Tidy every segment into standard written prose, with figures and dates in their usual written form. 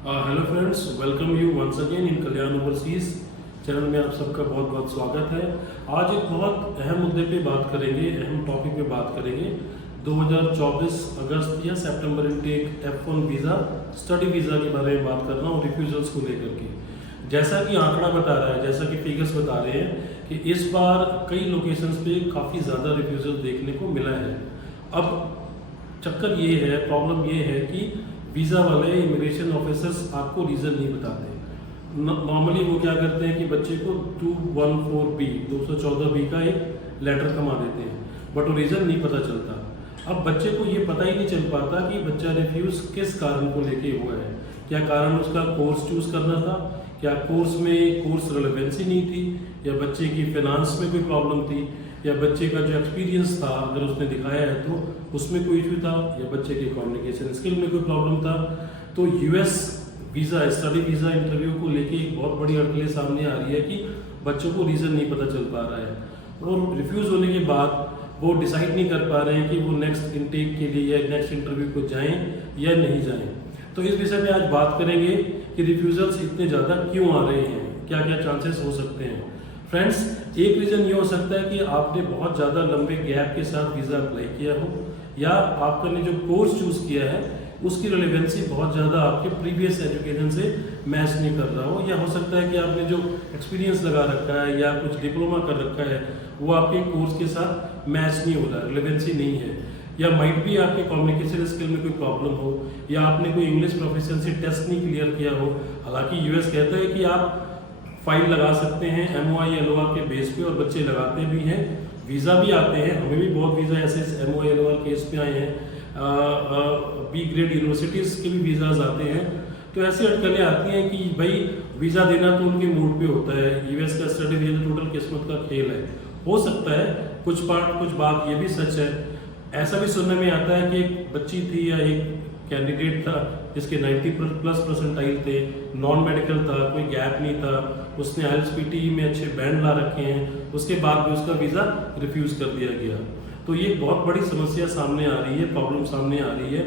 Hello friends, welcome you once again in Kalyan overseas channel में आप सबका बहुत बहुत स्वागत है। आज एक बहुत अहम मुद्दे पे बात करेंगे, अहम टॉपिक पे बात करेंगे। 2024 अगस्त या सितंबर intake F1 visa, study visa के बारे में बात कर रहा हूँ, रिफ्यूजल्स को लेकर के। जैसा कि आंकड़ा बता रहा है, जैसा कि फिगर्स बता रहे हैं कि इस बार कई लोकेशंस पे काफ़ी ज़्यादा रिफ्यूजल देखने को मिला है। अब चक्कर ये है, प्रॉब्लम ये है कि वीज़ा वाले इमिग्रेशन ऑफिसर्स आपको रीज़न नहीं बताते। नॉर्मली वो क्या करते हैं कि बच्चे को 214B 214B का एक लेटर थमा देते हैं, बट वो रीज़न नहीं पता चलता। अब बच्चे को ये पता ही नहीं चल पाता कि बच्चा रिफ्यूज़ किस कारण को लेके हुआ है। क्या कारण उसका कोर्स चूज़ करना था, क्या कोर्स में कोर्स रिलेवेंसी नहीं थी, या बच्चे की फाइनेंस में कोई प्रॉब्लम थी, या बच्चे का जो एक्सपीरियंस था अगर उसने दिखाया है तो उसमें कोई इशू था, या बच्चे के कम्युनिकेशन स्किल में कोई प्रॉब्लम था। तो US visa, study visa interview को लेके एक बहुत बड़ी अड़चन सामने आ रही है कि बच्चों को रीज़न नहीं पता चल पा रहा है और रिफ्यूज़ होने के बाद वो डिसाइड नहीं कर पा रहे हैं कि वो नेक्स्ट इनटेक के लिए या नेक्स्ट इंटरव्यू को जाएं या नहीं जाएं। तो इस विषय में आज बात करेंगे कि रिफ्यूजल्स इतने ज़्यादा क्यों आ रहे हैं, क्या क्या चांसेस हो सकते हैं। फ्रेंड्स, एक रीज़न ये हो सकता है कि आपने बहुत ज़्यादा लंबे गैप के साथ वीज़ा अप्लाई किया हो, या आपने जो कोर्स चूज़ किया है उसकी रिलेवेंसी बहुत ज़्यादा आपके प्रीवियस एजुकेशन से मैच नहीं कर रहा हो, या हो सकता है कि आपने जो एक्सपीरियंस लगा रखा है या कुछ डिप्लोमा कर रखा है वो आपके कोर्स के साथ मैच नहीं हो रहा, रिलेवेंसी नहीं है, या माइट भी आपके कम्युनिकेशन स्किल में कोई प्रॉब्लम हो, या आपने कोई इंग्लिश प्रोफिशिएंसी टेस्ट नहीं क्लियर किया हो। हालांकि यूएस कहता है कि आप फाइल लगा सकते हैं MOI LOR के बेस पे, और बच्चे लगाते भी हैं, वीज़ा भी आते हैं। हमें भी बहुत वीज़ा ऐसे MOI LOR केस पे आए हैं, B ग्रेड यूनिवर्सिटीज़ के भी वीज़ाज आते हैं। तो ऐसी अटकलें आती हैं कि भाई वीज़ा देना तो उनके मूड पे होता है। यूएस का स्टडी वीज़ा टोटल किस्मत का खेल है। हो सकता है कुछ बात ये भी सच है, ऐसा भी सुनने में आता है कि एक बच्ची थी या एक कैंडिडेट था जिसके 90+ परसेंटाइल थे, नॉन मेडिकल था, कोई गैप नहीं था, उसने IELTS PT में अच्छे बैंड ला रखे हैं, उसके बाद भी उसका वीज़ा रिफ्यूज़ कर दिया गया। तो ये बहुत बड़ी समस्या सामने आ रही है, प्रॉब्लम सामने आ रही है।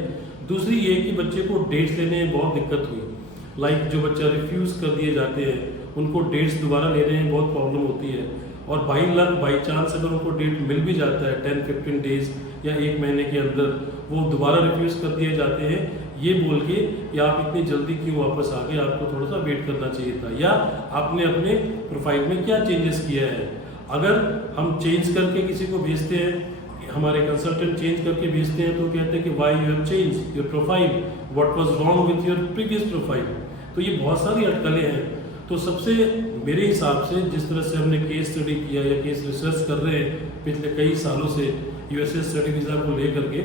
दूसरी ये कि बच्चे को डेट्स लेने में बहुत दिक्कत हुई। लाइक जो बच्चा रिफ्यूज़ कर दिए जाते हैं उनको डेट्स दोबारा लेने में बहुत प्रॉब्लम होती है, और बाई चांस अगर उनको डेट मिल भी जाता है 10-15 डेज या 1 महीने के अंदर, वो दोबारा रिफ्यूज़ कर दिए जाते हैं ये बोल के कि आप इतनी जल्दी क्यों वापस आ गए, आपको थोड़ा सा वेट करना चाहिए था, या आपने अपने प्रोफाइल में क्या चेंजेस किया है। अगर हम चेंज करके किसी को भेजते हैं, हमारे कंसल्टेंट चेंज करके भेजते हैं, तो कहते हैं कि why you have change your profile, what was wrong with your previous profile. तो ये बहुत सारी अटकलें हैं। तो सबसे मेरे हिसाब से जिस तरह से हमने केस स्टडी किया या केस रिसर्च कर रहे हैं पिछले कई सालों से यूएसए स्टडी वीज़ा को लेकर के,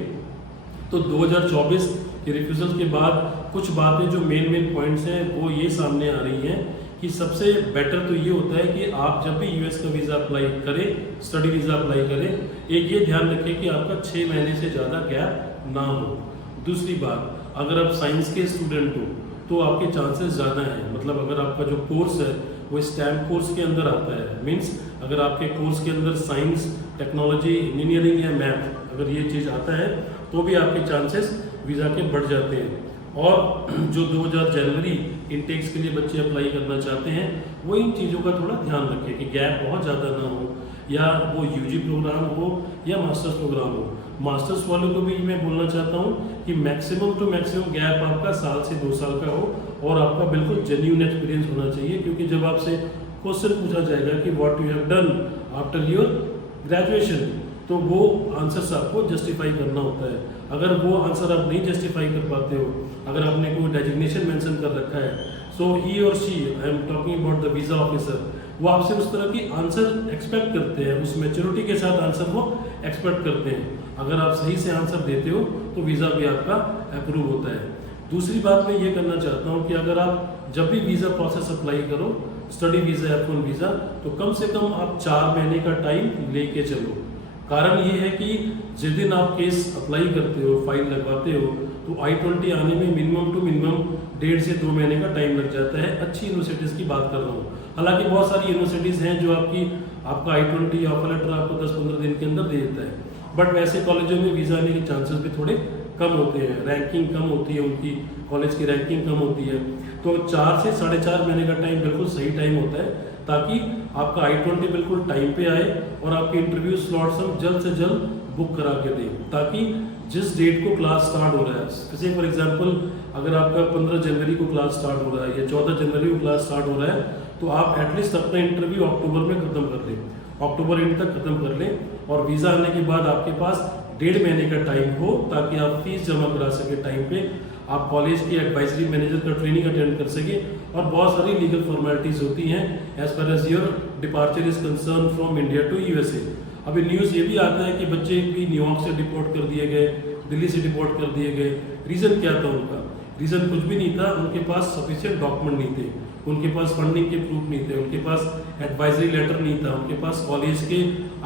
तो 2024 के रिफ्यूजल के बाद कुछ बातें जो मेन पॉइंट्स हैं वो ये सामने आ रही हैं कि सबसे बेटर तो ये होता है कि आप जब भी यूएस का वीज़ा अप्लाई करें, स्टडी वीज़ा अप्लाई करें, एक ये ध्यान रखें कि आपका 6 महीने से ज़्यादा गैप ना हो। दूसरी बात, अगर आप साइंस के स्टूडेंट हो तो आपके चांसेस ज़्यादा हैं। मतलब अगर आपका जो कोर्स है वो स्टेम कोर्स के अंदर आता है, मीन्स अगर आपके कोर्स के अंदर साइंस, टेक्नोलॉजी, इंजीनियरिंग या मैथ अगर ये चीज़ आता है तो भी आपके चांसेस वीज़ा के बढ़ जाते हैं। और जो 2000 जनवरी इनटेक्स के लिए बच्चे अप्लाई करना चाहते हैं वो इन चीज़ों का थोड़ा ध्यान रखें कि गैप बहुत ज़्यादा ना हो, या वो यूजी प्रोग्राम हो या मास्टर्स प्रोग्राम हो। मास्टर्स वालों को भी मैं बोलना चाहता हूँ कि मैक्सिमम टू मैक्सिमम गैप आपका 1 साल से 2 साल का हो, और आपका बिल्कुल जेन्युइन एक्सपीरियंस होना चाहिए। क्योंकि जब आपसे क्वेश्चन पूछा जाएगा कि what you have done after your graduation, तो वो आंसर्स आपको जस्टिफाई करना होता है। अगर वो आंसर आप नहीं जस्टिफाई कर पाते हो, अगर आपने कोई डेजिग्नेशन मेंशन कर रखा है, सो ही और she, I am talking about the visa officer, वो आपसे उस तरह की आंसर एक्सपेक्ट करते हैं, उस मैच्योरिटी के साथ आंसर वो एक्सपेक्ट करते हैं। अगर आप सही से आंसर देते हो तो वीज़ा भी आपका अप्रूव होता है। दूसरी बात मैं ये करना चाहता हूँ कि अगर आप जब भी वीज़ा प्रोसेस अप्लाई करो, स्टडी वीज़ा, F1 वीज़ा, तो कम से कम आप 4 महीने का टाइम लेके चलो। कारण ये है कि जिस दिन आप केस अप्लाई करते हो, फाइल लगवाते हो, तो I-20 आने में मिनिमम टू मिनिमम 1.5 से 2 महीने का टाइम लग जाता है। अच्छी यूनिवर्सिटीज़ की बात कर रहा हूँ। हालांकि बहुत सारी यूनिवर्सिटीज़ हैं जो आपका I-20 ऑफर लेटर आपको 10-15 दिन के अंदर दे देता है, बट वैसे कॉलेजों में वीज़ा आने के चांसेस भी थोड़े कम होते हैं, रैंकिंग कम होती है उनकी, कॉलेज की रैंकिंग कम होती है। तो 4 से 4.5 महीने का टाइम बिल्कुल सही टाइम होता है, ताकि आपका I-20 बिल्कुल टाइम पे आए और आपके इंटरव्यू स्लॉट्स हम जल्द से जल्द बुक करा के दें, ताकि जिस डेट को क्लास स्टार्ट हो रहा है, जैसे फॉर एग्जांपल अगर आपका 15 जनवरी को क्लास स्टार्ट हो रहा है या 14 जनवरी को क्लास स्टार्ट हो रहा है, तो आप एटलीस्ट अपना इंटरव्यू अक्टूबर में खत्म कर लें, अक्टूबर एंड तक खत्म कर लें, और वीज़ा आने के बाद आपके पास 1.5 महीने का टाइम हो, ताकि आप फीस जमा करा सके टाइम पे, आप कॉलेज की एडवाइजरी मैनेजर का ट्रेनिंग अटेंड कर सके, और बहुत सारी लीगल फॉर्मेलिटीज होती हैं as per as your departure is concern from India to USA। अभी न्यूज़ ये भी आता है कि बच्चे भी न्यूयॉर्क से डिपोर्ट कर दिए गए, दिल्ली से डिपोर्ट कर दिए गए। रीज़न क्या था उनका? रीज़न कुछ भी नहीं था, उनके पास सफिशिएंट डॉक्यूमेंट नहीं थे, उनके पास फंडिंग के प्रूफ नहीं थे, उनके पास एडवाइजरी लेटर नहीं था, उनके पास कॉलेज के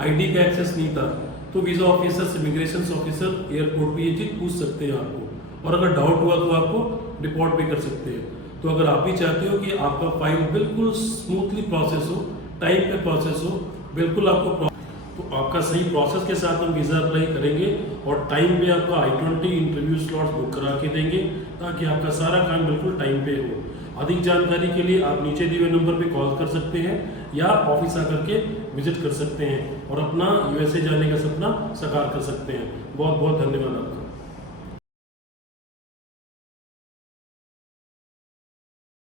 ID का एक्सेस नहीं था। तो visa officer, immigration officer airport पे ये चीज़ पूछ सकते हैं आपको, और अगर डाउट हुआ तो आपको डिपोर्ट भी कर सकते हैं। तो अगर आप भी चाहते हो कि आपका फाइल बिल्कुल स्मूथली प्रोसेस हो, टाइम पे प्रोसेस हो, बिल्कुल आपको तो आपका सही प्रोसेस के साथ हम वीज़ा अप्लाई करेंगे और टाइम पे आपका I-20 इंटरव्यू स्लॉट बुक करा के देंगे, ताकि आपका सारा काम बिल्कुल टाइम पे हो। अधिक जानकारी के लिए आप नीचे दिए हुए नंबर पे कॉल कर सकते हैं या ऑफिस आकर के विजिट कर सकते हैं और अपना USA जाने का सपना साकार कर सकते हैं। बहुत बहुत धन्यवाद आपका।